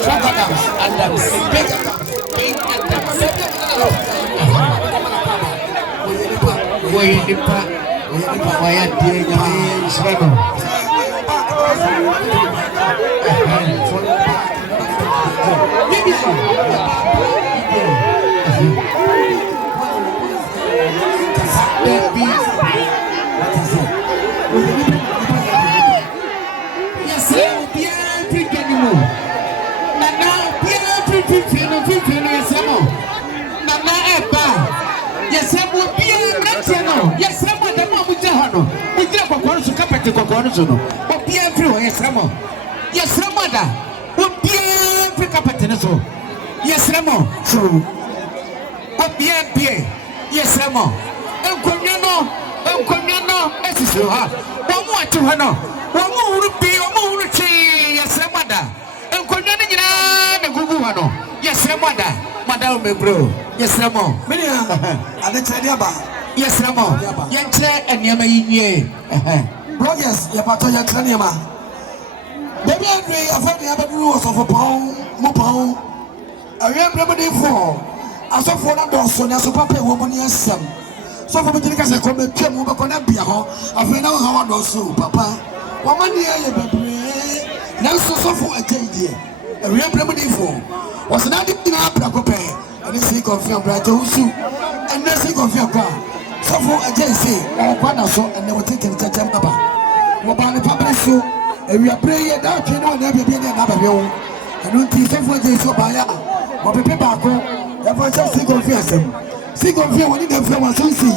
Strong Adams. Adams. Big Adams. Big Adams. Why nipa? Why a dear guy? Struggle. Madam bro, yes, Ramo. Many yes, Ramo. Yantre and Yama Yin. Bloggers, Yapato Yatraniama. Baby, I've heard the other rules of a pound, Mopon. I remember the four. I saw for that Dawson as a papa woman, yes, some. So for me to get a comment, Kim, but on a beer, I've been out how I know so, Papa. Woman, yeah, baby. Now so for a day. I remember the four. Was not in our proper and this week of your brother and this week of your car. So for a JC or Panaso and they were taking the Papa. Mobile Papa show and we are praying that you know never been another bill. And don't teach them for this or by or the paper. Never just think of yourself. Think of you when you don't feel what you see.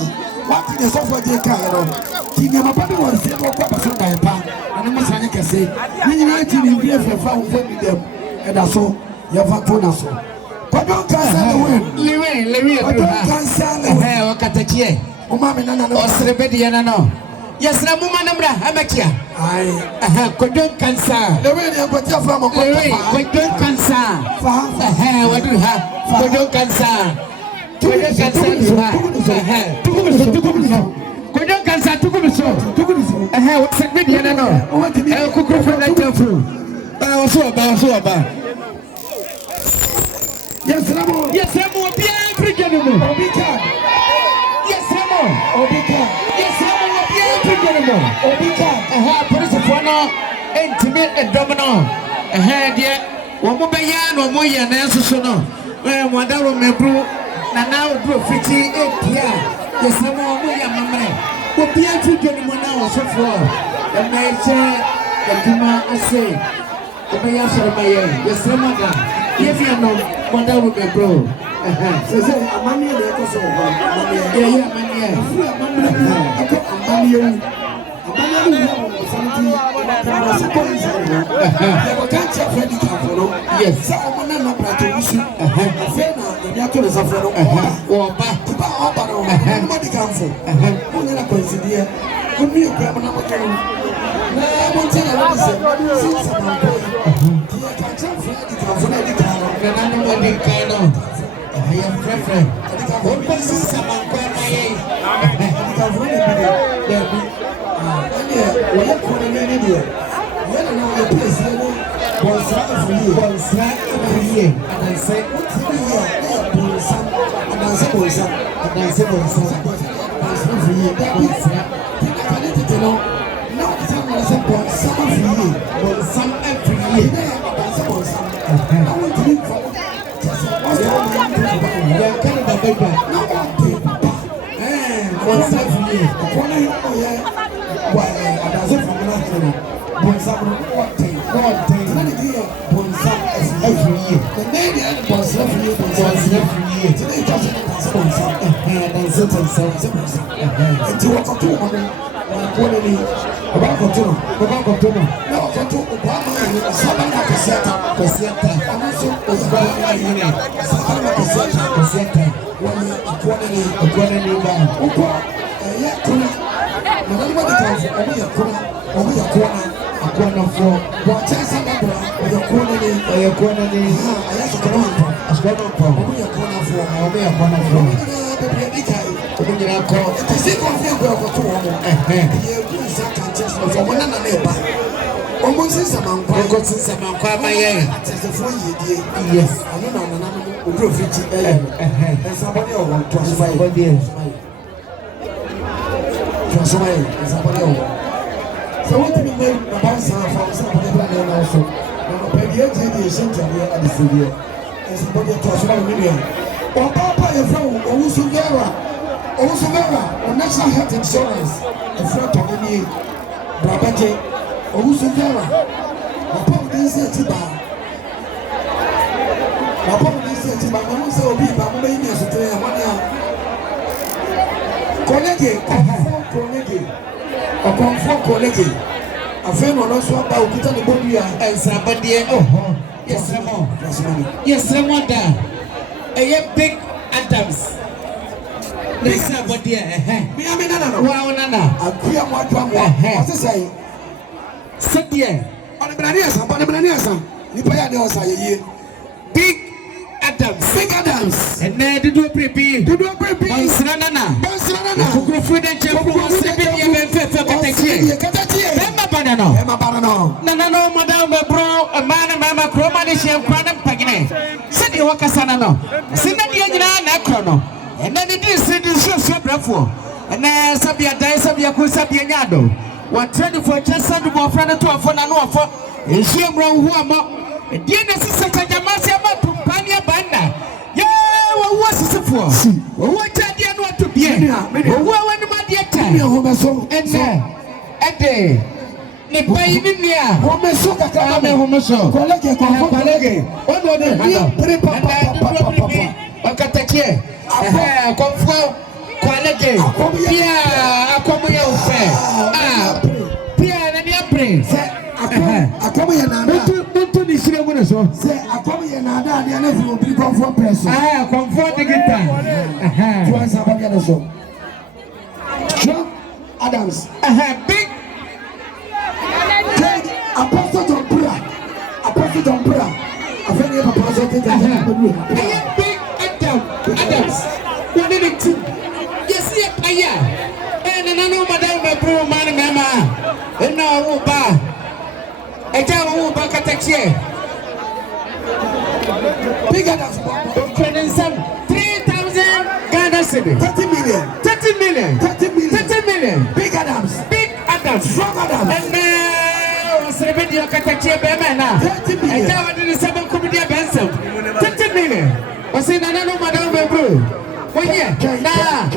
What did the software take care of? He never probably was the same Papa so by a and I must say, you know, in here for them and that's all. You have to so. But don't cancel the win. But don't cancel the win. Okatakie. Umami nana no. Osrebedi yana no. Yes, na muma namra amakia. Aye. Don't cancel. The way you put your from don't cancel. What do you have? Don't cancel. Don't cancel. Don't cancel. What's it with yana no? I'll cook for that tofu. Yes, Ramo. Yes, Ramo. Be African. Obika. Yes, Ramo. Obika. Yes, Ramo. Be African. Obika. Police of one intimate and domino. Dear. One more bayan or more yan answer sono. One hour may brew. And now brew 58 here. Yes, Ramo. Mamma. Will be African one hour so far. And my chair. The Puma I say. The Bayasha Mayer. Yes, Ramo. Yes, you know. What that would be, bro? So say, I'm money in the episode. Yeah, money. Yes. I am preferring. What person someone call my age? Almost in some uncle, got some uncle, my yes. I don't know, profit, and somebody over 25 years. Somebody over. So, what do you make about somebody also? Maybe a century at the studio, and somebody to us 1 million. Or Papa, your friend, Osuvera, or National Health Insurance, a friend of me, Brabante, Osuvera. My papa didn't say Tiba. My papa didn't say Tiba. My mom said, "Obi, but I'm going to tell you one year." Colleague, a friend will also about Peter the body and somebody. Oh, yes, yes, someone there. A big Adams. Big somebody. Wow, Nana. A queer one. What's to say? Sit here. On the Branias, Big Adams. Big Adams. And then do prepare. Do prepare. Banana. Who go for the chapel was sleeping in no, madam, bro, a man and mamma, Cromanish and Cranham Pagine. Said you walk a son, no. Send the Necrono. And then it is said this show for. And then Sabia dies of Yakusa Pianado. 124 just sent to a friend to a phone and offer. And she wrong who am up. And dear Nessus Tajamasia Pania Banda. Yeah, what was it for? What I did not to be. Well, when my dear time. And there. At day. The baby near Homeso, Homeso, colleague, Okatakie, Comfort, colleague, Pia, ah, Pia, and your prince. I come here now. Don't do this. Say, I come here now. I never will be comfort person. Ah, comfort the guitar. Twice I get a show. John Adams, big. Apostle John Prayer. A very apostle to the big Adams. What did it do? Yes, yeah, and I know Madame Bro, man, Mamma, and now Uba. A town Uba Katachi. Big Adams, training some 3,000 Ghana City. 30 million. 30 million. 30 million. 30 million. Big Adams. Big Adams. Strong Adams. And Seventy Katachi Bemana. 30 million. And now the 7 Comedia Benson. 30 million. Was in another Madame Bro. Well, yeah. Nah.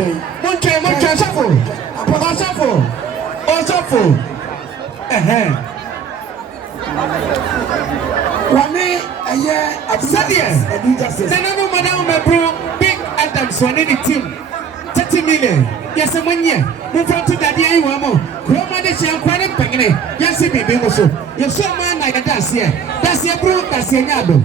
Monte, shuffle. Shuffle. One a year at Sadia. Nano Madame Bro. Big Adams. One in the team. 30 million. Yes, a 1 year. Move on to that year. Romanish and Cranham Pagine. Yes, it be also. You saw man like that's here. That's your bro, that's your yado.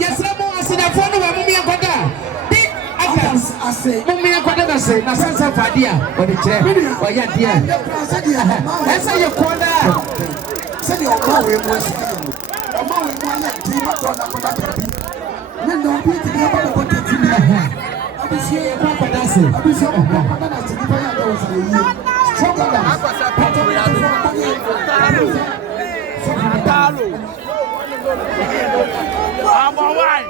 Yes, Ramo, I said, I found a Mumia Quada. Big Adams, I say, Mumia Quada, say, Nasansa Fadia, or the chair, or yet, dear. I say, your corner. Said your power was a moment when I came up on the men don't beat the other. I be seeing Papa dancing. I be seeing Papa dancing. I'm all right.